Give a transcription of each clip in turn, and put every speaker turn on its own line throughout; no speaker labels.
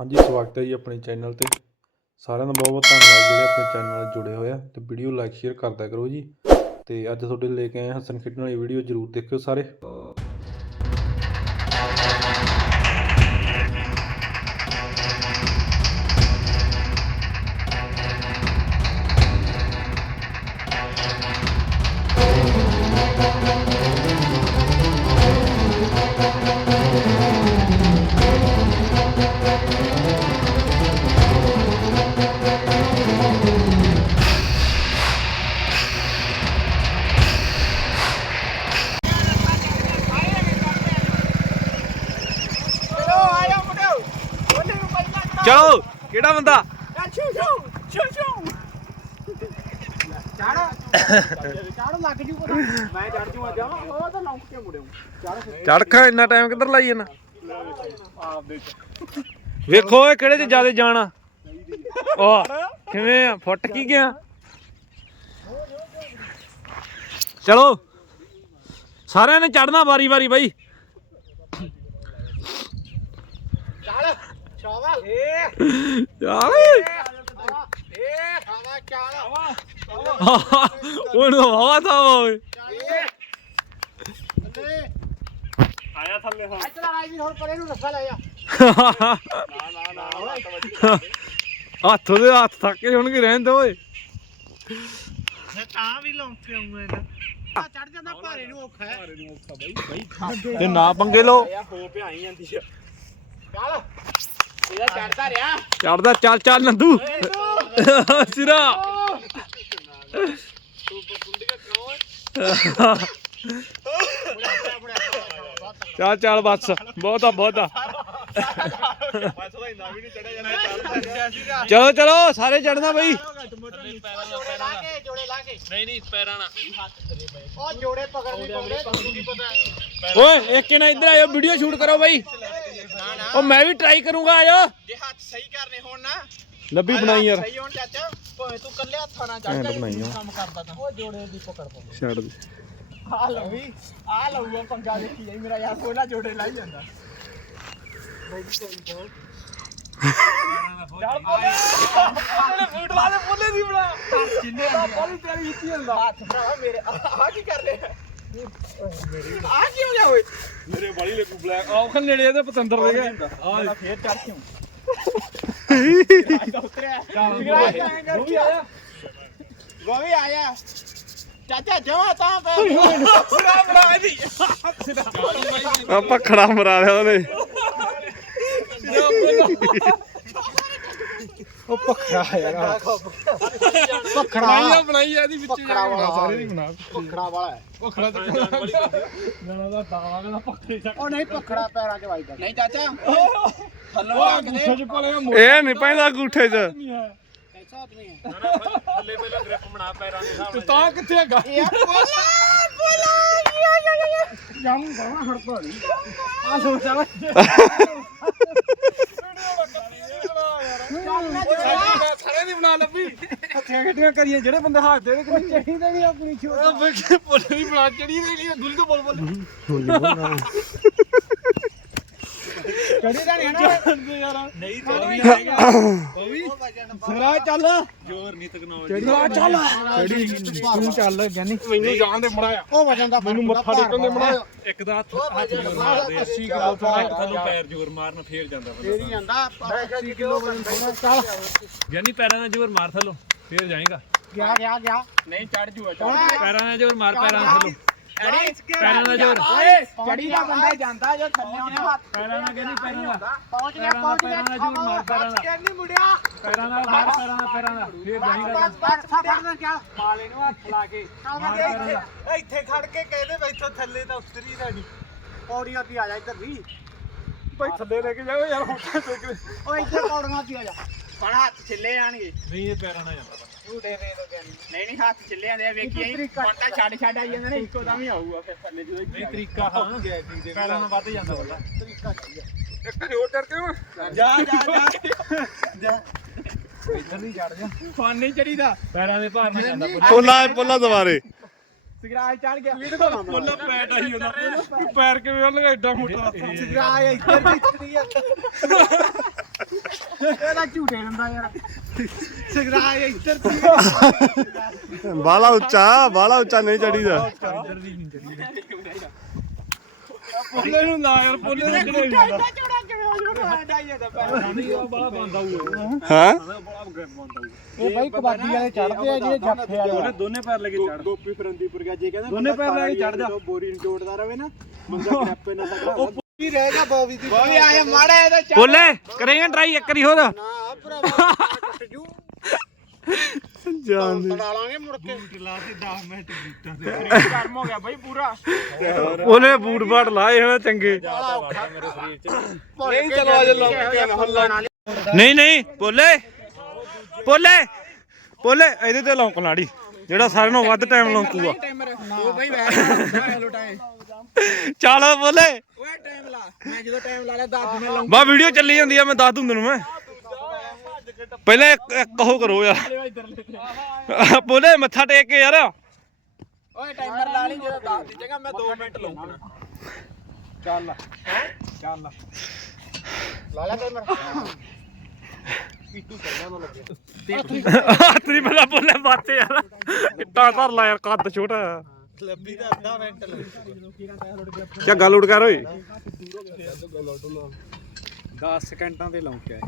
ਹਾਂਜੀ, ਸਵਾਗਤ ਹੈ ਜੀ ਆਪਣੇ ਚੈਨਲ ਤੇ। ਸਾਰਿਆਂ ਦਾ ਬਹੁਤ ਬਹੁਤ ਧੰਨਵਾਦ ਜਿਹੜੇ ਆਪਣੇ ਚੈਨਲ ਨਾਲ ਜੁੜੇ ਹੋਏ ਆ ਤੇ ਵੀਡੀਓ ਲਾਈਕ ਸ਼ੇਅਰ ਕਰਦਾ ਕਰੋ ਜੀ। ਤੇ ਅੱਜ ਤੁਹਾਡੇ ਲਈ ਲੈ ਕੇ ਆਏ ਹਾਂ ਹੱਸਣ ਖੇਡਣ ਵਾਲੀ ਵੀਡੀਓ ਜਰੂਰ ਦੇਖਿਓ ਸਾਰੇ।
ਬੰਦਾ।
ਛੂ ਛੂ ਛੂ ਛੂ ਚੜ ਚੜ ਲੱਗ ਜੂ ਪਤਾ। ਮੈਂ ਚੜ ਜੂ। ਅੱਜ ਉਹ ਤਾਂ ਲੌਂਕ ਕੇ ਮੁੜਿਓ ਚੜ
ਚੜਖਾ ਇੰਨਾ ਟਾਈਮ ਕਿੱਧਰ ਲਾਈ ਜਾਣਾ
ਆਪ ਦੇ
ਵੇਖੋ ਇਹ ਕਿਹੜੇ ਚ ਜ਼ਿਆਦਾ ਜਾਣਾ। ਉਹ ਕਿਵੇਂ ਆ? ਫੁੱਟ ਕੀ ਗਿਆ? ਚਲੋ। ਸਾਰਿਆਂ ਨੇ ਚੜਨਾ ਵਾਰੀ ਵਾਰੀ ਬਾਈ
ਚੜ ਆਵਾ ਚੜ
ਉਹਨੂੰ ਹਵਾ ਤਾਂ ਓਏ
ਆਇਆ ਥੱਲੇ ਹੁਣ। ਚਲ ਆਈ ਵੀ ਹੁਣ ਪਰੇ ਨੂੰ ਰੱਖਾ ਲੈ ਜਾ ਨਾ ਨਾ ਨਾ
ਹੱਥ ਦੇ ਹੱਥ ਥੱਕੇ ਹੋਣਗੇ ਰਹਿਣ ਦੇ ਓਏ
ਤਾਂ ਵੀ ਲੌਂਕ ਕੇ ਆਉਂਗਾ ਇਹਦਾ ਚੜ ਜਾਂਦਾ ਭਾਰੇ ਨੂੰ ਔਖਾ ਹੈ ਭਾਰੇ ਨੂੰ ਔਖਾ ਬਾਈ
ਤੇ ਨਾ ਪੰਗੇ ਲੋ
ਹੋ ਪਿਆਈ ਜਾਂਦੀ ਆ। ਚੱਲ। ਇਹਦਾ ਚੜਦਾ ਰਿਹਾ।
ਚੜਦਾ ਚੱਲ ਚੱਲ, ਨੰਦੂ। ਸਿਰਾ। ਚੱਲ ਚੱਲ, ਬਸ। ਬਹੁਤਾ ਬਹੁਤਾ। ਚਲੋ ਚਲੋ, ਸਾਰੇ ਚੜਨਾ ਬਈ।
ਜੋੜੇ ਲਾ ਕੇ ਜੋੜੇ ਲਾ ਕੇ ਨਹੀਂ ਨਹੀਂ ਪੈਰਾਂ ਨਾਲ ਉਹ ਜੋੜੇ ਪਕੜਨੇ ਪਾਉਂਦੇ ਤੁਹਾਨੂੰ ਕੀ ਪਤਾ
ਓਏ, ਇੱਕ ਨਾ ਇੱਧਰ ਆਇਓ ਵੀਡੀਓ ਸ਼ੂਟ ਕਰੋ ਬਈ। ਉਹ ਮੈਂ ਵੀ ਟਰਾਈ ਕਰੂੰਗਾ ਆਇਓ
ਜੇ ਹੱਥ ਸਹੀ ਕਰਨੇ ਹੋਣ ਨਾ।
ਲੱਭੀ ਬਣਾਈ ਯਾਰ।
ਸਹੀ ਹੋਣ ਚਾਚਾ। ਭਾਵੇਂ ਤੂੰ ਕੱਲੇ ਹੱਥਾਂ ਨਾਲ ਚੜ
ਘੈਂਟ
ਜਾ। ਕੰਮ ਕਰਦਾ ਤਾਂ। ਉਹ ਜੋੜੇ ਦੀ ਪਕੜ ਪਾ
ਛੱਡ ਦੇ।
ਆ ਲਊਗੀ ਆ ਲਊਗਾ ਪੰਗਾ ਦੇਖੀ ਜਾਈ। ਮੇਰਾ ਯਾਰ ਕੋਲਾ ਜੋੜੇ ਲਾਈ ਜਾਂਦਾ। ਚੱਲ ਬੋਲੇ। ਬੋਲੇ ਫੂਟ ਵਾਲੇ ਬੋਲੇ ਦੀ ਬਣਾ। ਜਿੰਨੇ ਬੋਲੀ ਤੇਰੀ ਇੱਥੇ ਹੁੰਦਾ। ਹੱਥ ਭਰਾਵਾ ਮੇਰੇ ਆ ਕੀ ਕਰ ਰਿਹਾ ਆ? ਕੀ ਹੋ ਗਿਆ ਓਏ?
ਆਉਖ ਨੇੜੇ ਤੇ ਪਤੰਦਰ ਦੇ ਗਿਆ
ਆ ਫੇਰ ਚੜ ਕਿਉਂ? ਉਤਰਿਆ ਗੋਵੀ ਆਇਆ? ਗੋਵੀ ਆਇਆ। ਚਾਚਾ ਜਮਾ ਤਾਂ ਪੈ ਸਿਰਾ ਬਣਾ ਦੀ
ਆ ਪਖੜਾ ਮਰਾ ਲਿਆ ਉਹਨੇ
ਉਹ ਪਖੜਾ ਯਾਰ। ਪਖੜਾ
ਬਣਾਈ ਆ ਇਹਦੀ ਵਿੱਚ
ਪਖੜਾ ਵਾਲਾ
ਸਾਰੇ। ਦੀ ਬਣਾ।
ਪਖੜਾ ਵਾਲਾ ਹੈ
ਪਖੜਾ ਤੇ ਜਣਾ ਦਾ ਦਾਵਾ ਦਾ ਪਖੜੇ
ਉਹ ਨਹੀਂ ਪਖੜਾ ਪੈਰਾਂ 'ਚ ਵੱਜਦਾ। ਨਹੀਂ ਚਾਚਾ ਥੱਲੋਂ ਆ ਕੇ
ਚ ਪਾਲਿਆ ਇਹ ਨਹੀਂ ਪੈਂਦਾ ਅੰਗੂਠੇ 'ਚ।
ਕੈਸਾ ਆਦਮੀ ਹੈ?
ਥੱਲੇ ਪਹਿਲਾਂ ਗ੍ਰਿਪ ਬਣਾ ਪੈਰਾਂ ਦੇ ਸਾਹਮਣੇ ਤਾਂ ਕਿੱਥੇ ਹੈਗਾ?
ਯਾਰ ਬੋਲਾ ਬੋਲਾ ਜਾਮ ਗਵਾ ਹੜਪਾ ਆ ਸੋਚਾ ਵਾ
ਸਾਰੇ ਦੀ ਬਣਾ ਲੱਭੀ
ਹੱਥੀਆਂ ਗੱਡੀਆਂ ਕਰੀਏ ਜਿਹੜੇ ਬੰਦੇ ਹੱਸਦੇ ਨੇ ਕਿੰਨੀ ਚਾਹੀਦੇ ਨਹੀਂ ਆਪਣੀ ਛੋਟੀ।
ਪੁੱਲ ਦੀ ਬਣਾ ਚੜੀ ਨਹੀਂ ਦੁੱਲ ਤੋਂ ਬੋਲ ਬੋਲ।
ਚੜੀ ਦਾ ਨਹੀਂ ਨਾ
ਨਹੀਂ ਚੜੀ ਹੈਗਾ ਉਹ ਵੀ
ਸਰਾ ਚੱਲ।
ਜੋਰ ਨਹੀਂ ਤਕਨੋਲੋਜੀ
ਚੜੀ ਆ ਚੱਲ। ਚੜੀ ਤੂੰ ਚੱਲ ਗਿਆਨੀ।
ਮੈਨੂੰ ਜਾਣ ਦੇ ਮੜਾਇਆ
ਉਹ ਵਜਨ ਦਾ
ਮੈਨੂੰ ਮੱਥਾ ਟੇਕਣ ਦੇ ਮੜਾਇਆ ਇੱਕ ਦਾ ਹੱਥ ਮਾਰਦੇ
80 ਕਿਲੋ
ਇੱਕ ਥੱਲੋਂ ਪੈਰ ਜੋਰ ਮਾਰਨ ਫੇਰ ਜਾਂਦਾ ਬੰਦਾ
ਫੇਰੀ ਜਾਂਦਾ 80 ਕਿਲੋ ਵਜਨ ਥੋੜਾ ਚੱਲ।
ਯਾਨੀ ਪੈਰਾਂ ਦਾ ਜੋਰ ਮਾਰ ਥੱਲੋਂ ਫੇਰ ਜਾਏਗਾ।
ਗਿਆ ਗਿਆ ਗਿਆ। ਨਹੀਂ ਚੜ ਜੂਆ
ਪੈਰਾਂ ਦਾ ਜੋਰ ਮਾਰ ਪੈਰਾਂ ਥੱਲੋਂ। ਪੈਰਾਂ ਦਾ ਜ਼ੋਰ।
ਚੜੀ ਦਾ ਬੰਦਾ ਜਾਂਦਾ ਜੋ ਥੱਲੇ ਉਹਨੇ ਹੱਥ
ਪੈਰਾਂ ਦਾ ਕਹਿੰਦੀ ਪੈਰਾਂ ਦਾ
ਪਹੁੰਚ ਗਿਆ
ਦਾ,
ਪਹੁੰਚ ਗਿਆ
ਪੈਰਾਂ ਦਾ ਜ਼ੋਰ ਮਾਰ, ਪੈਰਾਂ ਦਾ।
ਕਹਿੰਦੀ ਮੁੜਿਆ
ਪੈਰਾਂ ਨਾਲ ਮਾਰ ਪੈਰਾਂ ਦਾ ਪੈਰਾਂ ਦਾ ਫੇਰ ਜਾਏਗਾ
ਬਸ ਬਸ ਫੜਨਾ ਕਿਆ। ਮਾਲੇ ਨੂੰ ਹੱਥ ਲਾ ਕੇ। ਇੱਥੇ ਇੱਥੇ ਖੜ ਕੇ ਕਹਿੰਦੇ ਬੈਠੋ ਥੱਲੇ ਤਾਂ ਉਤਰੀ ਸਾਡੀ ਪੌੜੀਆਂ ਤੇ ਆ ਜਾ ਇੱਧਰ ਵੀ।
ਭਾਈ ਥੱਲੇ ਲੈ ਕੇ ਜਾਓ ਯਾਰ ਹੁਣ
ਓ ਇੱਥੇ ਪੌੜੀਆਂ ਤੇ ਆ ਜਾ। ਹੁਣ ਹੱਥ ਛਿੱਲੇ ਜਾਣਗੇ
ਨਹੀਂ ਇਹ ਪੈਰਾਂ ਨਾਲ ਜਾਂਦਾ
ਝੂਟੇ ਦੇ ਦੋ ਨਹੀਂ ਨਹੀਂ ਹੱਥ ਛਿੱਲੇ ਜਾਂਦੇ ਆ ਵੇਖੀ ਤਾਂ ਛੱਡ ਛੱਡ ਆਈ ਜਾਂਦੇ ਨੇ ਇੱਕੋ ਦਮ ਹੀ ਆਊਗਾ ਫਿਰ ਥੱਲੇ ਜਦੋਂ
ਨਹੀਂ ਤਰੀਕਾ ਹਾਂ। ਪੈਰਾਂ ਨਾਲ ਵੱਧ ਜਾਂਦਾ ਬੰਦਾ।
ਤਰੀਕਾ ਚਾਹੀਦਾ
ਇੱਕ ਵਾਰੀ ਹੋਰ ਚੜ ਕੇ
ਜਾ ਜਾ ਜਾ। ਇੱਧਰ ਨਹੀਂ ਚੜ ਜਾ। ਫੋਨ ਨਹੀਂ ਚੜੀਦਾ
ਪੈਰਾਂ ਦੇ ਭਾਰ ਨਾਲ ਜਾਂਦਾ
ਪੋਲਾ ਪੋਲਾ ਦੁਬਾਰੇ
ਸਿਗਰਾਜ ਚੜ ਗਿਆ।
ਪੁੱਲਾ ਪੈਟ ਆਈ ਹੁੰਦਾ ਪੈਰ ਕਿਵੇਂ ਉਹਨੇ ਐਡਾ ਮੋਟਾ
ਸਿਗਰਾਜ ਇੱਧਰ ਵੀ ਚੜੀ ਆ। ਇਹਦਾ ਝੂਟੇ ਦਿੰਦਾ ਯਾਰ। ਇੱਧਰ
ਬਾਲਾ ਉੱਚਾ ਬਾਲਾ ਉੱਚਾ ਨਹੀਂ ਚੜੀਦਾ।
ਪੋਲੇ ਨੂੰ ਲਾ ਯਾਰ ਪੋਲੇ ਨੂੰ ਕਿਹੜੇ ਇੰਨਾ ਚੌੜਾ ਕਿਵੇਂ ਹੋ ਇਹ ਬਾਈ ਕਬੱਡੀ ਵਾਲੇ ਚੜਦੇ ਆ ਜਿਹੜੇ ਜੱਫੇ ਵਾਲੇ।
ਦੋਨੇ ਪੈਰ ਲੈ ਕੇ ਚੜ
ਗੋਪੀ ਫਰੰਦੀਪੁਰ ਗਿਆ ਜੇ ਕਹਿੰਦਾ
ਦੋਨੇ ਪੈਰ ਲੈ ਕੇ ਚੜ੍ਹ ਜਾ।
ਬੋਰੀ ਨੂੰ ਜੋੜਦਾ ਰਵੇ ਨਾ ਬੰਦਾ ਕੈਪੇ ਨਾ ਸਕਦਾ ਉਹ ਕੀ ਰਹੇਗਾ ਬੋਵੀ ਦੀ। ਬੋਵੀ ਆਇਆ ਮਾੜਾ ਇਹਦਾ ਚੱਲ
ਬੋਲੇ ਕਰੇਗਾ ਟਰਾਈ ਇੱਕ ਵਾਰੀ ਹੋਰ।
ਨਾ ਭਰਾਵਾ ਟੁੱਟ ਜੂ।
ਜਾਨ
ਤੜਾ ਲਾਂਗੇ ਮੁੜ ਕੇ। ਲਾ ਕੇ 10 ਮਿੰਟ ਬੂਟਾਂ ਤੇ ਗਰਮ ਹੋ ਗਿਆ ਬਾਈ ਪੂਰਾ।
ਉਹਨੇ ਬੂਟ ਬਾਟ ਲਾਏ ਹਨ ਚੰਗੇ।
ਨਹੀਂ ਚਲੋ ਅਜੇ ਲੰਮ ਹੱਲਾ। ਨਾਲ
ਨਹੀਂ ਨਹੀਂ ਬੋਲੇ ਬੋਲੇ ਬੋਲੇ ਇਹਦੇ ਤੇ ਲੌਂਕ ਲਾੜੀ ਜਿਹੜਾ ਸਾਰਿਆਂ ਨਾਲੋਂ ਵੱਧ ਟਾਈਮ ਲੌਂਕੂਗਾ।
ਉਹ ਬਾਈ ਵੈਸੇ
ਚੱਲ ਬੋਲੇ
ਓਏ ਟਾਈਮ ਲਾ। ਮੈਂ ਜਦੋਂ ਟਾਈਮ ਲਾ ਲਿਆ 10 ਦਿਨ ਲਾਉਂ
ਬਾ ਵੀਡੀਓ ਚੱਲੀ ਜਾਂਦੀ ਆ ਮੈਂ ਦੱਸ ਦੂੰ ਤੈਨੂੰ ਮੈਂ। ਪਹਿਲਾਂ ਇੱਕ ਇੱਕ ਉਹ ਕਰੋ ਯਾਰ। ਬੋਲੇ ਮੱਥਾ ਟੇਕ ਕੇ ਯਾਰ।
ਓਏ ਟਾਈਮਰ ਲਾ ਲਈ ਜਦੋਂ 10 ਦੀ ਜਗ੍ਹਾ ਮੈਂ 2 ਮਿੰਟ ਲਾਉਣਾ ਚੱਲ। ਚੱਲ। ਲਾ ਲਿਆ ਟਾਈਮਰ।
ਤੇਰੀ ਪਹਿਲਾਂ ਬੋਲੇ ਬਾਤ ਯਾਰ। ਇੱਟਾਂ ਧਰ ਲਾ ਯਾਰ ਕੱਦ ਛੋਟਾ।
ਲੱਭੀ ਤਾਂ ਅੱਧਾ ਮਿੰਟ
ਕਿਆ ਗੱਲ ਉੜ ਕਰ ਓਏ?
10 ਸਕਿੰਟਾਂ ਤੇ ਲਾਉਂ ਕੇ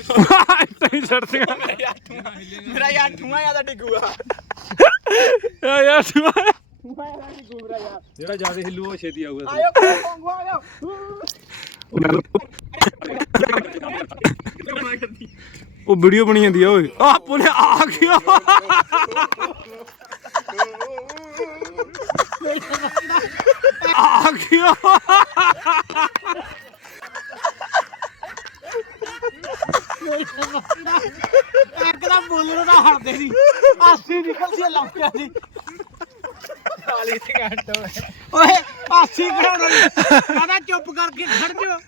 ਇੱਟਾਂ ਹੀ ਛੱਡਦੀਆਂ
ਮੇਰਾ ਯਾਰ ਠੂਆ ਜ਼ਿਆਦਾ ਡਿੱਗੂਗਾ।
ਆ ਯਾਰ ਤੂੰ
ਜਿਹੜਾ ਜ਼ਿਆਦਾ ਹਿੱਲੂ ਉਹ ਛੇਤੀ ਆਊਗਾ।
ਆਇਓ ਕੋਂਗੂ ਆਇਓ
ਉਹ ਵੀਡੀਓ ਬਣੀ ਜਾਂਦੀ ਆ ਓਏ। ਆ ਬੋਲੇ ਆ? ਗਿਆ ਆ? ਗਿਆ
ਇੱਕ ਤਾਂ ਬੋਲਣ ਦਾ ਹਟਦੇ ਨਹੀਂ ਆਸੀ ਨਿਕਲਦੀ ਲੰਕਿਆ ਦੀ 40 ਸਕਿੰਟ ਓਏ ਆਸੀ ਕਰਾਉਣਾ ਕਹਿੰਦਾ ਚੁੱਪ ਕਰਕੇ ਖੜ ਜਾ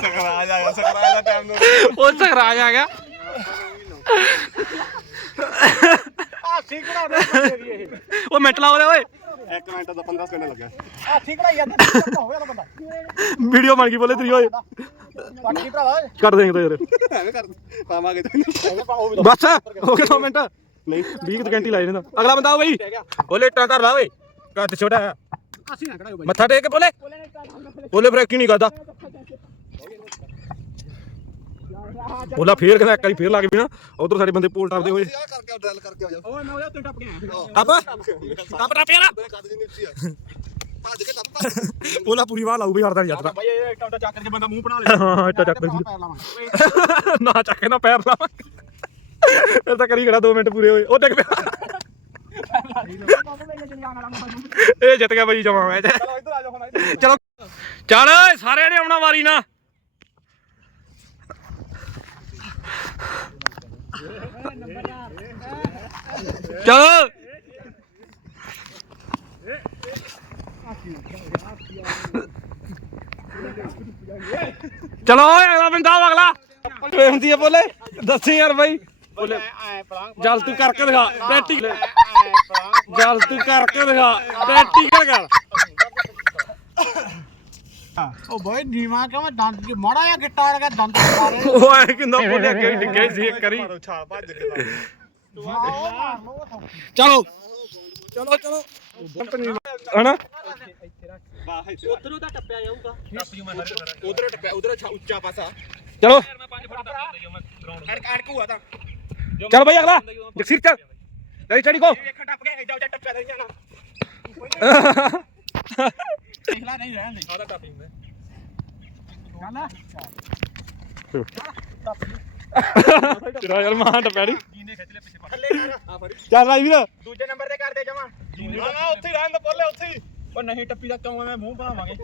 ਸਕਰਾਜ ਆਇਆ ਸਕਰਾਜ ਦਾ ਟਾਈਮ
ਉਹ ਸਖਰਾਜ ਆ ਗਿਆ।
ਆਸੀ ਦੀ ਇਹ।
ਉਹ ਮਿੰਟ ਲਾ ਉਹਦੇ ਓਏ।
1 ਮਿੰਟ ਦਾ 15 ਸਕਿੰਟ ਲੱਗਿਆ।
ਆਸੀ ਕਰਾਈ ਜਾਂਦਾ ਹੋ ਗਿਆ ਬੰਦਾ।
ਵੀਡੀਓ ਬਣ ਗਈ ਬੋਲੇ ਤੇਰੀ ਓਏ।
ਬਾਕੀ ਭਰਾਵਾ।
ਕੱਟ ਦੇਂਗੇ ਤਾਂ ਯਾਰ।
ਐਵੇਂ ਕਰ ਪਾਵਾਂਗੇ ਤੈਨੂੰ
ਬਸ ਹੋ ਗਏ 2 ਮਿੰਟ ਨਹੀਂ 20 ਸਕਿੰਟ ਹੀ ਲਾਏ ਨੇ ਤਾਂ। ਅਗਲਾ ਬੰਦਾ ਆ ਬਈ। ਬੋਲੇ ਇੱਟਾਂ ਧਰ ਲਾ ਓਏ। ਕੱਦ ਛੋਟਾ ਆ
ਆਸੀ ਨਾ ਕਰਾਓ
ਮੱਥਾ ਟੇਕ ਕੇ ਬੋਲੇ। ਬੋਲੇ ਫਿਰ ਕੀ ਨਹੀਂ ਕਰਦਾ। ਬੋਲਾ ਫੇਰ ਕਹਿੰਦਾ ਇੱਕ ਵਾਰੀ ਫੇਰ ਲੱਗ ਵੀ ਨਾ ਉਧਰ ਸਾਡੇ ਬੰਦੇ ਪੋਲ ਟਾਪਦੇ ਹੋਏ।
ਆ ਕਰਕੇ ਡਰਲ ਕਰਕੇ ਆ ਜਾ
ਓਏ ਮੈਂ ਉਹਦੇ ਉੱਤੇ ਟੱਪ ਗਿਆ
ਟੱਪ। ਟੱਪ ਟੱਪ ਯਾਰ।
ਭੱਜ ਕੇ ਟੱਪ
ਬੋਲਾ ਪੂਰੀ ਵਾਹ ਲਾਊ ਵੀ ਹਰਦਾ ਨਹੀਂ ਜਾਂਦਾ
ਬਾਈ ਇਹ ਟਾਉਂਦਾ ਚੱਕ ਕੇ ਬੰਦਾ ਮੂੰਹ ਬਣਾ ਲੈ।
ਹਾਂ ਇੱਟਾ ਚੱਕ ਨਾ ਚੱਕੇ ਨਾ ਪੈਰ ਲਾ ਫਿਰ ਤਾਂ ਕਰੀ ਖੜਾ 2 ਮਿੰਟ ਪੂਰੇ ਹੋਏ। ਉਹ ਡਿੱਗ ਪਿਆ ਇਹ ਜਿੱਤ ਗਿਆ ਬਈ ਜਮਾ ਮੈਚ।
ਚਲੋ ਇੱਧਰ ਆ ਹੁਣ ਇੱਧਰ
ਚਲੋ। ਸਾਰਿਆਂ ਨੇ ਆਉਣਾ ਵਾਰੀ ਨਾ। ਚਲੋ। ਚਲੋ ਓਏ ਅਗਲਾ ਬੰਦਾ ਆਓ ਅਗਲਾ। ਵੇ ਹੁੰਦੀ ਆ ਬੋਲੇ? ਦੱਸੀ ਯਾਰ ਬਾਈ। ਬੋਲੇ ਜਲ ਤੂੰ ਕਰਕੇ ਦਿਖਾ ਪ੍ਰੈਕਟਿਕਲ ਜਲ ਤੂੰ ਕਰਕੇ ਦਿਖਾ ਪ੍ਰੈਕਟਿਕਲ ਕਰ?
ਉਹ ਬਾਈ ਨੀਵਾ ਕਿਵੇਂ ਦੰਦ ਚ ਮਾੜਾ ਜਿਹਾ ਗਿੱਟਾ ਲਗਾ ਦੰਦ ਮਾਰੇ
ਐ ਕਿੰਦਾ ਬੋਲੇ ਵੀ ਡਿੱਗੇ ਸੀ ਇੱਕ ਵਾਰੀ।
ਛਾਲ ਭੱਜ ਕੇ
ਚਲੋ। ਚਲੋ ਚਲੋ। ਹਨਾ
ਉਧਰੋਂ ਤਾਂ ਟੱਪਿਆ ਜਾਊਗਾ ਉਧਰ ਟੱਪਿਆ ਉਧਰ ਉੱਚਾ ਪਾਸਾ।
ਚਲੋ।
ਅੜਕ ਅੜਕੂਆ ਤਾਂ।
ਚੱਲ ਬਈ ਅਗਲਾ। ਜਗਸੀਰ ਚੱਲ। ਲੈ ਚੜੀ ਕੋ
ਵੇਖ ਟੱਪ ਗਿਆ ਐਡਾ ਉੱਚਾ ਟੱਪਿਆ ਨਹੀਂ ਜਾਣਾ। ਪਿਛਲਾ ਨਹੀਂ ਰਹਿਣ ਦੇ। ਆਦਾ ਟੱਪਿੰਗ ਮੈਂ।
ਤੇਰਾ ਯਾਰ ਮਾਂ ਟਪੈੜੀ
ਥੱਲੇ ਕਰ। ਆ ਫੜੀ।
ਚੱਲ ਰਾਜ ਵੀਰ
ਦੂਜੇ ਨੰਬਰ ਤੇ ਕਰ ਦੇ ਜਮਾ।
ਨਾ ਉੱਥੇ ਹੀ ਰਹਿਣ ਦੇ ਪੱਲੇ ਉੱਥੇ ਹੀ।
ਉਹ ਨਹੀਂ ਟੱਪੀ ਦਾ ਕਿਉਂ ਐਵੇਂ ਮੂੰਹ ਬਣਾਵਾਂਗੇ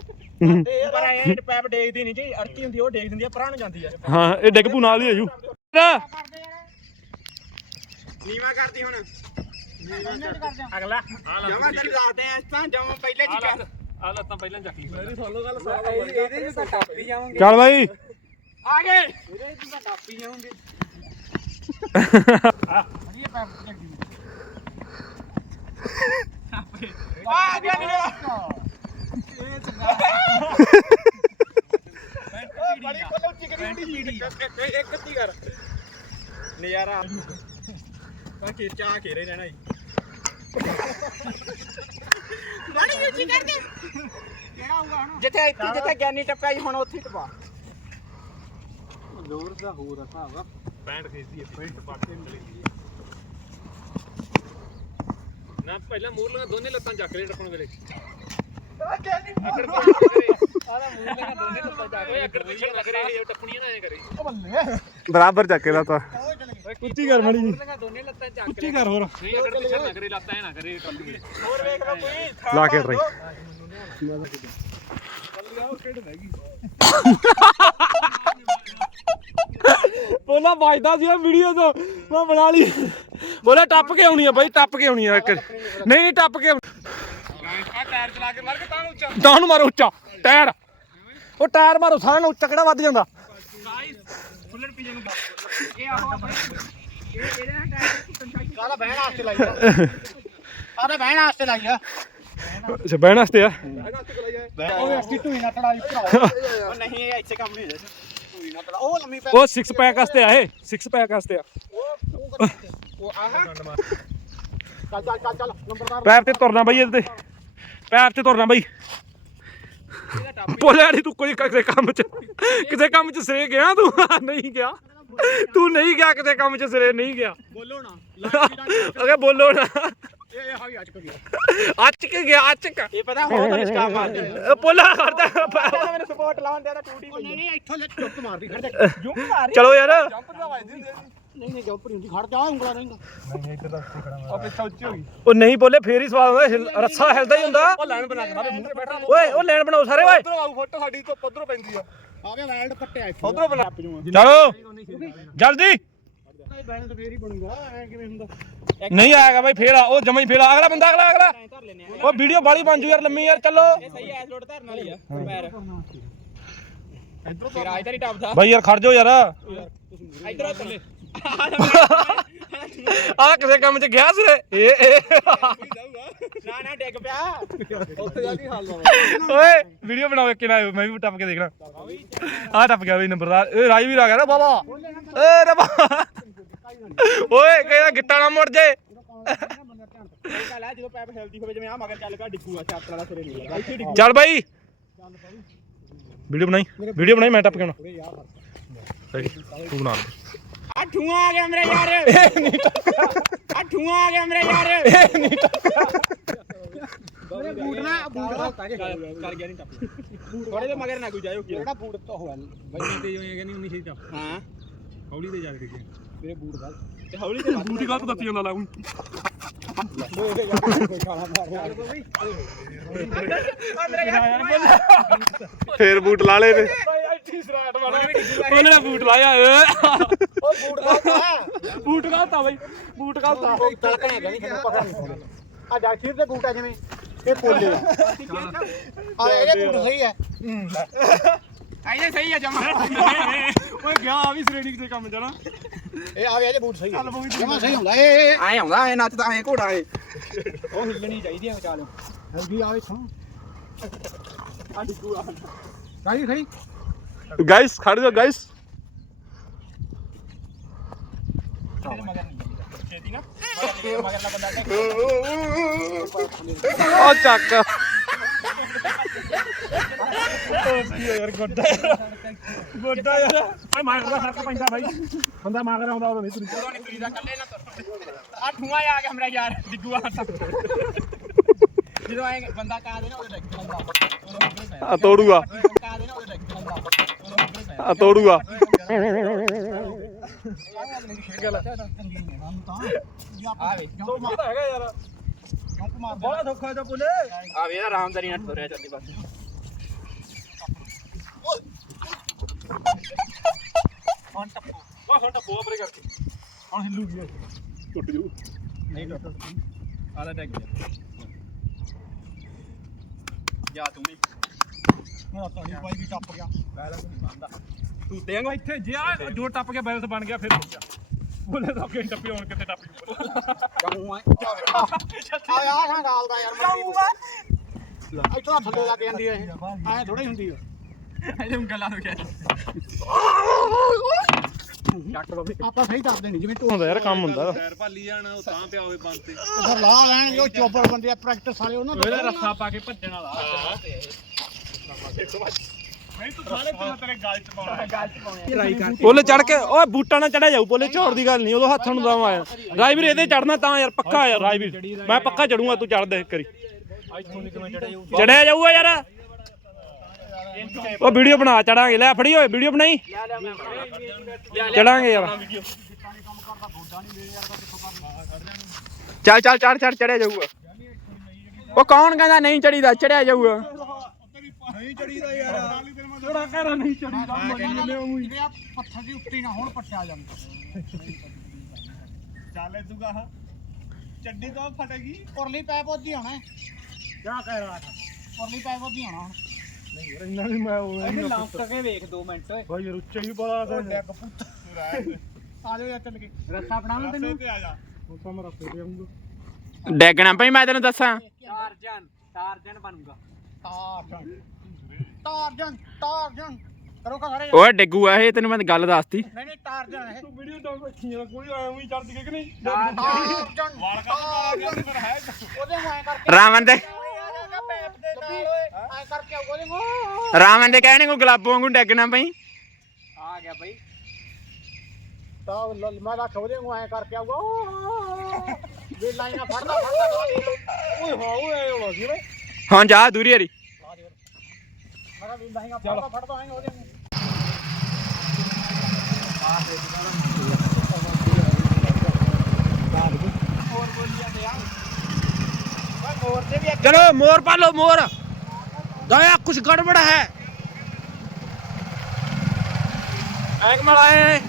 ਪਰ ਐ ਪੈਪ ਡੇਗਦੀ ਨਹੀਂ ਜੀ ਅੜਕੀ ਹੁੰਦੀ ਉਹ ਡੇਗ ਦਿੰਦੀ ਆ ਪਰਾਂ ਨੂੰ ਜਾਂਦੀ ਆ।
ਹਾਂ ਇਹ ਡਿੱਗ ਪੂ ਨਾਲ ਹੀ ਆਜੂ
ਨੀਵਾ ਕਰਦੀ ਹੁਣ। ਅਗਲਾ। ਜਮਾ ਤੇਰੀ ਦੱਸਦੇ ਆ ਇਸ ਤਾਂ ਜਮਾ ਪਹਿਲੇ ਚ ਕਰ
ਆ। ਲੱਤਾਂ ਪਹਿਲਾਂ ਚੱਕ ਲਈ
ਇਹਦੇ ਚ ਤਾਂ ਟੱਪੀ ਜਾਵਾਂਗੇ।
ਚੱਲ ਬਾਈ।
ਆ ਗਏ। ਇਹਦੇ ਚ ਤਾਂ ਟੱਪੀ ਜਾਵਾਂਗੇ ਵਧੀਆ ਪੈਪ ਚੱਲਦੀ ਆ ਗਿਆ ਨੀਵਾ ਇਹ ਚੰਗਾ ਇੱਕ ਅੱਧੀ ਕਰ ਨਜ਼ਾਰਾ। ਤਾਂ ਕਿ ਚਾਹ ਕੇ ਰਹਿਣਾ ਬੜੀ ਉੱਚੀ ਕਿਹੜਾ ਹੁਣ? ਜਿੱਥੇ ਇੱਥੇ ਜਿੱਥੇ ਗਿਆਨੀ ਟੱਪਿਆ ਜੀ ਹੁਣ ਉੱਥੇ ਟਪਾ। ਜ਼ੋਰ ਦਾ ਹੋਰ ਹਿਸਾਬ ਆ।
ਪੈਂਟ ਖੇਸਦੀ ਹੈ ਪੈਂਟ ਪਾ ਕੇ ਮਿਲੀ
ਨਾ ਪਹਿਲਾਂ ਮੂਰਲੀਆਂ ਦੋਨੇ ਲੱਤਾਂ ਚੱਕ ਲੈ ਟੱਪਣ ਵੇਲੇ। ਓਏ ਅਕੜ ਪਿੱਛੇ ਲੱਗ ਰਹੇ ਟੱਪਣੀਆਂ ਨਾ ਐ ਕਰੇ।
ਬਰਾਬਰ ਚੱਕ ਕੇ ਲਾਤਾ
ਉੱਚੀ ਕਰ ਮੜੀ ਜੀ।
ਦੋਨੇ ਲੱਤਾਂ ਚੱਕ
ਉੱਚੀ ਕਰ ਹੋਰ।
ਨਹੀਂ ਅਕੜ ਪਿੱਛੇ ਨਾ ਕਰੇ ਲੱਤਾਂ ਐ ਨਾ ਕਰੇ ਟੱਪੀਏ
ਹੋਰ ਵੇਖ ਲਓ ਕੋਈ
ਲਾ ਕੇ ਰਹੀ
ਬੋਲਾ ਵੱਜਦਾ ਸੀ ਇਹ ਵੀਡੀਓ ਤੋਂ ਮੈਂ ਬਣਾ ਲਈ। ਬੋਲਾ ਟੱਪ ਕੇ ਆਉਣੀ ਆ ਬਾਈ ਟੱਪ ਕੇ ਆਉਣੀ ਆ ਇੱਕ। ਨਹੀਂ ਨਹੀਂ ਟੱਪ ਕੇ
ਆ ਟਾਇਰ ਚਲਾ ਕੇ ਮਾਰ ਕੇ ਤਾਂ ਉੱਚਾ।
ਤਾਂ ਨੂੰ ਮਾਰੋ ਉੱਚਾ ਟਾਇਰ। ਉਹ ਟਾਇਰ ਮਾਰੋ ਸਾਰਿਆਂ ਨੂੰ ਉੱਚਾ ਕਿਹੜਾ ਵੱਧ ਜਾਂਦਾ?
ਫੁੱਲਣ ਪੀਜੇ ਨੂੰ ਇਹ ਆਹੋ ਆਪਣੇ ਇਹ ਇਹਦੇ ਨਾਲ ਟਾਇਰ ਕਾਲਾ ਬਹਿਣ ਵਾਸਤੇ ਲਾਈ ਆ? ਆਹ ਬਹਿਣ ਵਾਸਤੇ ਲਾਈ ਆ।
ਅੱਛਾ ਬਹਿਣ ਵਾਸਤੇ ਆ
ਉਹ ਟੂਈ ਨਾ ਤੜਾਈ ਭਰਾ ਉਹ ਨਹੀਂ ਇਹ ਇੱਥੇ ਕੰਮ ਨਹੀਂ ਹੁੰਦਾ ਟੂਈ ਨਾ ਤੜਾ ਉਹ ਲੰਮੀ ਪੈ
ਉਹ 6 ਪੈਕ ਵਾਸਤੇ ਆ ਇਹ। 6 ਪੈਕ ਵਾਸਤੇ ਆ।
ਉਹ ਆਹ ਚੱਲ ਚੱਲ ਚੱਲ ਚੱਲ। ਨੰਬਰਦਾਰ
ਪੈਰ ਤੇ ਤੁਰਨਾ ਬਾਈ ਇਹਦੇ ਤੇ। ਪੈਰ ਤੇ ਤੁਰਨਾ ਬਾਈ। ਬੋਲਿਆ ਨਹੀਂ ਤੂੰ ਕੋਈ ਕਿਸੇ ਕੰਮ ਚ। ਕਿਸੇ ਕੰਮ ਚ ਸਿਰੇ ਗਿਆ ਤੂੰ? ਨਹੀਂ ਗਿਆ। ਤੂੰ ਨਹੀਂ ਗਿਆ ਕਿਸੇ ਕੰਮ ਚ ਸਿਰੇ ਨਹੀਂ ਗਿਆ।
ਬੋਲੋ ਨਾ।
ਅਗੇ ਬੋਲੋ ਨਾ।
ਇਹ ਇਹ ਹਾਈ ਅੱਜ ਗਿਆ
ਅੱਚ ਕੇ ਗਿਆ ਅੱਚ ਕੇ
ਇਹ ਪਤਾ ਹੋਰ ਤਾਂ ਨਿਸ਼ਕਾਮ ਮਾਰਦੇ
ਬੋਲਾ ਕਰਦਾ।
ਮੈਨੂੰ ਸਪੋਰਟ ਲਾਉਣ ਦੇ ਤਾਂ ਟੂਟੀ ਨਹੀਂ ਨਹੀਂ ਇੱਥੋਂ ਲੈ ਚੁੱਪ ਮਾਰਦੀ ਖੜ ਜਾ। ਮਾਰੀ
ਚਲੋ ਯਾਰ।
ਜੰਪ ਦਾ ਵੱਜਦੀ ਹੁੰਦੀ ਨਹੀਂ ਨਹੀਂ ਜੰਪ ਨਹੀਂ ਹੁੰਦੀ ਖੜ ਜਾ ਉਂਗਲਾ ਰਹਿੰਗਾ ਨਹੀਂ ਇੱਧਰ ਦਾ ਖੜਾ ਉਹ ਪਿੱਛੇ ਉੱਚੀ ਹੋ ਗਈ।
ਉਹ ਨਹੀਂ ਬੋਲੇ ਫੇਰ ਹੀ ਸਵਾਦ ਹੁੰਦਾ ਹਿਲ- ਰੱਸਾ ਹਿਲਦਾ ਹੀ ਹੁੰਦਾ।
ਉਹ ਲਾਈਨ ਬਣਾ ਕੇ ਮਾਰੇ ਮੂੰਹ ਤੇ ਬੈਠਾ
ਓਏ ਉਹ ਲੈਣ ਬਣਾਓ ਸਾਰੇ ਓਏ।
ਉਧਰੋਂ ਆਉ ਫੋਟੋ ਸਾਡੀ ਤੋਂ ਪੱਧਰੋਂ ਪੈਂਦੀ ਆ।
ਆਵੇ ਵੈਲਡ ਪੱਟਿਆ ਇੱਥੇ।
ਉਧਰੋਂ ਬਣਾ।
ਚਲੋ। ਜਲਦੀ।
ਬੈਲਡ ਫੇਰ ਹੀ ਬਣੂਗਾ ਐ ਕਿਵੇਂ ਹੁੰਦਾ?
ਨਹੀਂ ਆਏਗਾ ਬਾਈ ਫੇਰ ਆ ਉਹ ਜਮਾ ਹੀ ਫੇਰ ਆ। ਅਗਲਾ ਬੰਦਾ ਅਗਲਾ ਅਗਲਾ।
ਧਰ ਲੈਨੇ ਆ।
ਉਹ ਵੀਡੀਓ ਬਾਲੀ ਬਣ ਜੂ ਯਾਰ ਲੰਮੀ ਯਾਰ ਚੱਲੋ।
ਇਹ ਸਹੀ ਐਸ ਲੋਡ ਧਰਨ ਵਾਲੀ ਆ ਪੈਰ। ਇਧਰੋਂ ਫਿਰ ਆਜ ਤਾਂ ਨਹੀਂ ਟੱਪਦਾ
ਬਾਈ ਯਾਰ ਖੜ ਜਾਓ ਯਾਰ।
ਇਧਰੋਂ ਥੱਲੇ
ਆ ਕਿਸੇ ਕੰਮ 'ਚ ਗਿਆ ਸਿਰੇ। ਇਹ ਇਹ
ਨਾ ਨਾ ਡਿੱਗ ਪਿਆ। ਉੱਥੇ ਜਾ ਕੇ ਹੱਲ
ਓਏ ਵੀਡੀਓ ਬਣਾਓ ਇੱਕ ਨਾ ਮੈਂ ਵੀ ਟੱਪ ਕੇ ਦੇਖਣਾ। ਆ ਟੱਪ ਗਿਆ ਬਈ ਨੰਬਰਦਾਰ। ਏ ਰਾਜਵੀਰ ਆ ਗਿਆ ਨਾ ਬਾਬਾ ਏ ਰਬਾ ਓਏ ਕਹਿੰਦਾ ਗਿੱਟਾ ਨਾ ਮੁੜ ਜੇ।
ਗੱਲ ਆ ਜਦੋਂ ਪੈਪ ਹਿਲਦੀ ਹੋਵੇ ਜਿਵੇਂ ਆ ਮਗਰ ਚੱਲ ਪਿਆ ਡਿੱਗੂਗਾ ਚਾਪਟਰ ਵਾਲਾ ਸਿਰੇ ਨਹੀਂ ਲੱਗਾ ਇੱਥੇ ਡਿੱਗੂ
ਚੱਲ ਬਾਈ। ਵੀਡੀਓ ਬਣਾਈ। ਵੀਡੀਓ ਬਣਾਈ ਮੈਂ ਟੱਪ ਕੇ ਆਉਣਾ? ਤੂੰ ਬਣਾ। ਲੈ
ਆ ਠੂਆ ਆ ਗਿਆ ਮੇਰੇ ਯਾਰ। ਆ ਠੂਆ ਆ ਗਿਆ ਮੇਰੇ ਯਾਰ। ਮੇਰੇ ਬੂਟ ਨਾ ਬੂਟ ਕਰ ਗਿਆ ਨਹੀਂ ਟੱਪ ਥੋੜੇ ਦੇ ਮਗਰ ਨਾ ਕੋਈ ਜਾਇਓ। ਕਿਹੜਾ ਬੂਟ ਤੋਂ ਹੋਇਆ
ਬੰਨੀ ਤੇ ਹੋਈ ਕਹਿੰਦੀ ਉਨੀ ਸੀ ਟੱਪ
ਹਾਂ।
ਹੌਲੀ ਤੇ ਜਾ ਕੇ ਦੇਖੀ।
ਮੇਰੇ ਬੂਟ ਦਾ। ਤੇ ਹੌਲੀ ਤੇ
ਬੂਟੀ ਗਲਤ ਦੱਸੀ ਜਾਂਦਾ ਲਾਉਂ
ਫੇਰ ਬੂਟ ਲਾ ਲੇ ਨੇ
ਉਹਨੇ ਨੇ ਬੂਟ ਲਾਇਆ ਓਏ
ਉਹ ਬੂਟ ਦਾ
ਬੂਟ ਗਲਤ ਆ ਬਾਈ ਬੂਟ ਗਲਤ ਆ
ਤਲਕਣਾ ਗਿਆ ਨਹੀਂ ਕਿਹਨੂੰ ਪਤਾ ਨਹੀਂ ਆ ਜਾਖੀਰ ਦੇ ਬੂਟ ਆ ਜਿਵੇਂ ਇਹ ਪੋਲੇ ਆ। ਆ ਇਹਦੇ ਬੂਟ ਸਹੀ ਹੈ। ਆਈਏ ਸਹੀ ਆ ਜਮਾ।
ਓਏ ਗਿਆ ਆ ਵੀ ਸ੍ਰੇਣੀ ਦੇ ਕੰਮ ਜਾਣਾ।
ਇਹ ਆਵੇ ਇਹਦੇ ਬੂਟ ਸਹੀ ਹੈ ਜਮਾ ਸਹੀ ਹੁੰਦਾ। ਇਹ ਐ ਹੁੰਦਾ ਐ ਨੱਚਦਾ ਐ ਘੋੜਾ ਐ। ਉਹ ਹਿੱਲਣੀ ਚਾਹੀਦੀ ਐ ਵਿਚਾਲੇ ਹਲਦੀ ਆਵੇ ਥਾਂ ਆ ਡਿੱਗੂ ਆ। ਸਹੀ ਸਹੀ
ਗਾਇਸ ਖੜ ਜਾਓ ਗਾਇਸ
ਛੇਤੀ ਨਾ। ਮਗਰ ਨਾ ਬੰਦਾ ਟੇਕ।
ਉਹ ਚੱਕ।
ਯਾਰ ਗੋਡਾ ਗੋਡਾ ਯਾਰ। ਓਏ ਮਾਰਦਾ ਫ਼ਰਕ ਪੈਂਦਾ ਬਾਈ। ਬੰਦਾ ਮਾਰਦਾ ਆਉਂਦਾ ਉਹ ਨਹੀਂ ਤੁਰੀ।
ਉਦੋਂ ਨਹੀਂ ਤੁਰੀਦਾ ਕੱਲੇ ਨਾ ਤੁਰ ਆ ਠੂਆ ਆ ਗਿਆ ਮੇਰਾ ਯਾਰ ਡਿੱਗੂ ਆ। ਜਦੋਂ ਆਏ ਬੰਦਾ ਕਾ ਦੇ ਨਾ ਉਹਦੇ ਡਿੱਗ ਪੈਂਦਾ।
ਆ ਤੋੜੂਗਾ।
ਕਾ ਦੇ ਨਾ ਉਹਦੇ ਡਿੱਗ ਪੈਂਦਾ।
ਆ ਤੋੜੂਗਾ।
ਆਵੇ
ਤਾਂ ਹੈਗਾ ਯਾਰ।
ਮਾਰ
ਬੜਾ ਧੋਖਾ ਜਾ ਬੋਲੇ
ਆਵੇ ਇਹਦਾ ਆਰਾਮਦਾਰੀ ਨਾਲ ਤੁਰਿਆ ਚੱਲੀ ਬਸ। ਹੁਣ ਟੱਪੋ
ਵਾ ਹੁਣ ਬੋਆ ਪਰੇ ਕਰਕੇ ਹੁਣ ਹਿੱਲੂ ਗਿਆ ਟੁੱਟ ਜੂ
ਨਹੀਂ ਟੱਪੋ ਆਲਾ ਡਿੱਗ ਗਿਆ ਜਾ ਤੂੰ ਵੀ ਮੇਰਾ ਤਾਂ ਨਹੀਂ ਕੋਈ ਵੀ ਟੱਪ ਗਿਆ ਬੈਲੈਂਸ ਨਹੀਂ ਬੰਦਾ
ਤੂੰ ਦੇਂਗਾ ਇੱਥੇ ਜੇ ਆ ਜੋ ਟੱਪ ਕੇ ਬੈਲੈਂਸ ਬਣ ਗਿਆ ਫਿਰ ਗਿਆ ਬੋਲੇ ਤਾਂ ਅੱਗੇ ਟੱਪੀ ਹੁਣ ਕਿਤੇ ਟੱਪੀ
ਜਾਊਂ ਆ ਆ ਆ ਗਾਲ ਦਾ ਯਾਰ ਆ ਇੱਥੋਂ ਥੱਲੇ ਲੱਗ ਜਾਂਦੀ ਐ ਐ ਥੋੜੀ ਹੁੰਦੀ ਐ
ਆਪਾਂ ਸਹੀ ਦੱਸ ਦੇਣੀ ਜਿਵੇਂ ਤੂੰ
ਹੁੰਦਾ ਯਾਰ ਕੰਮ ਹੁੰਦਾ।
ਫਿਰ ਲਾ ਲੈਣਗੇ ਉਹ ਚੋਪਰ ਬੰਦੇ ਆ ਪ੍ਰੈਕਟਿਸ ਵਾਲੇ ਉਹਨਾਂ ਦਾ ਰੱਸਾ ਪਾ ਕੇ ਭੱਜਣ ਵਾਲਾ।
ਪੋਲੇ ਚੜ ਕੇ ਓਏ ਬੂਟਾਂ ਨਾਲ ਚੜਿਆ ਜਾਊ ਪੋਲੇ ਝੋੜ ਦੀ ਗੱਲ ਨਹੀਂ ਉਦੋਂ ਹੱਥਾਂ ਨੂੰ ਦਮ ਆਇਆ। ਰਾਜਵੀਰ ਇਹਦੇ ਚੜਨਾ ਤਾਂ ਯਾਰ ਪੱਕਾ ਯਾਰ ਰਾਜਵੀਰ। ਮੈਂ ਪੱਕਾ ਚੜੂੰਗਾ ਤੂੰ ਚੜਦਾ ਇੱਕ ਵਾਰੀ। ਚੜਿਆ ਜਾਊਗਾ ਯਾਰ। ਉਹ ਵੀਡੀਓ ਬਣਾ ਚੜਾਂਗੇ। ਲੈ ਫੜੀ ਓਏ ਵੀਡੀਓ ਬਣਾਈ? ਚੜਾਂਗੇ ਯਾਰ। ਚੱਲ ਚੱਲ ਚੜ ਚੜ ਚੜਿਆ ਜਾਊਗਾ। ਉਹ ਕੌਣ ਕਹਿੰਦਾ ਨਹੀਂ ਚੜੀਦਾ ਚੜਿਆ ਜਾਊਗਾ।
ਜਿਵੇਂ ਆ ਪੱਥਰ ਦੀ ਉੱਤੇ ਨਾ ਹੁਣ ਪੱਟਿਆ ਜਾਂਦਾ
ਚੱਲ ਦੂਗਾ ਚੱਡੀ ਤੋਂ ਫਟੇਗੀ
ਪੁਰਲੀ ਪੈਪ ਉਹਦੀ ਆਉਣਾ ਹੈ। ਕਿਆ ਕਹਿ ਰਹਾ। ਹੈ ਪੁਰਲੀ ਪੈਪ ਉਹਦੀ ਆਉਣਾ ਹੁਣ।
ਇੰਨਾ ਵੀ ਮੈਂ ਉਹ
ਇਹਨੇ ਲੰਪ ਕੇ ਵੇਖ 2 ਮਿੰਟ। ਓਏ
ਭਾਈ ਰੁੱਚਾ ਹੀ ਬੜਾ ਦਾ
ਆ ਜਾਓ ਯਾਰ ਚੱਲ ਕੇ। ਰੱਸਾ ਬਣਾ ਲੈ ਤੈਨੂੰ।
ਤੇ ਆ ਜਾ।
ਡੈਗਣਾ ਭਾਈ ਮੈਂ ਤੈਨੂੰ ਦੱਸਾਂ।
ਟਾਰਜਨ ਟਾਰਜਨ ਬਣੂਗਾ। ਟਾਰਜਨ ਟਾਰਜਨ ਟਾਰਜਨ ਕਰੋ ਕਾ ਖੜੇ
ਓਏ ਡਿੱਗੂ ਆ ਇਹ ਤੈਨੂੰ ਮੈਂ ਗੱਲ ਦੱਸਤੀ।
ਨਹੀਂ ਨਹੀਂ ਟਾਰਜਨ ਹੈ
ਵੀਡੀਓ ਤਾਂ ਰੱਖੀਆਂ ਕੋਈ ਐਵੇਂ ਹੀ ਚੜਦੀ ਕਿ ਨਹੀਂ?
ਟਾਰਜਨ
ਵਾਲ ਕਾ ਮਾਰਾ ਫਿਰ ਹੈ
ਉਹਦੇ ਨੂੰ ਐ ਕਰਕੇ
ਰਾਮਨ ਦੇ
ਪੈਪ ਦੇ ਨਾਲ ਓਏ। ਐ ਕਰਕੇ ਆਊਗਾ ਉਹਦੇ ਨੂੰ
ਰਾਮਨ ਦੇ ਕਹਿਣੇ ਕੋ ਗੁਲਾਬੋ ਵਾਂਗੂ ਡੈਗਣਾ ਭਾਈ
ਆ ਗਿਆ ਬਈ। ਤਾਂ ਲ- ਮੈਂ ਰੱਖ ਉਹਦੇ ਨੂੰ ਐ ਕਰਕੇ ਆਊਗਾ। ਵੀ ਲਾਈਨਾਂ ਫੜਦਾ ਫੜਦਾ
ਓਏ ਹਾਂ ਓਏ ਹੋਣਾ ਸੀ ਓਏ
ਹੁਣ ਜਾ ਦੂਰੀ ਹਰੀ।
ਮੇਰਾ ਵੀ ਲਾਈਨਾਂ ਫੜਦਾ ਫੜਦਾ ਆਏਗਾ ਉਹਦੇ ਨੂੰ
चलो मोर पालो मोर गया कुछ गड़बड़ है एक मलाए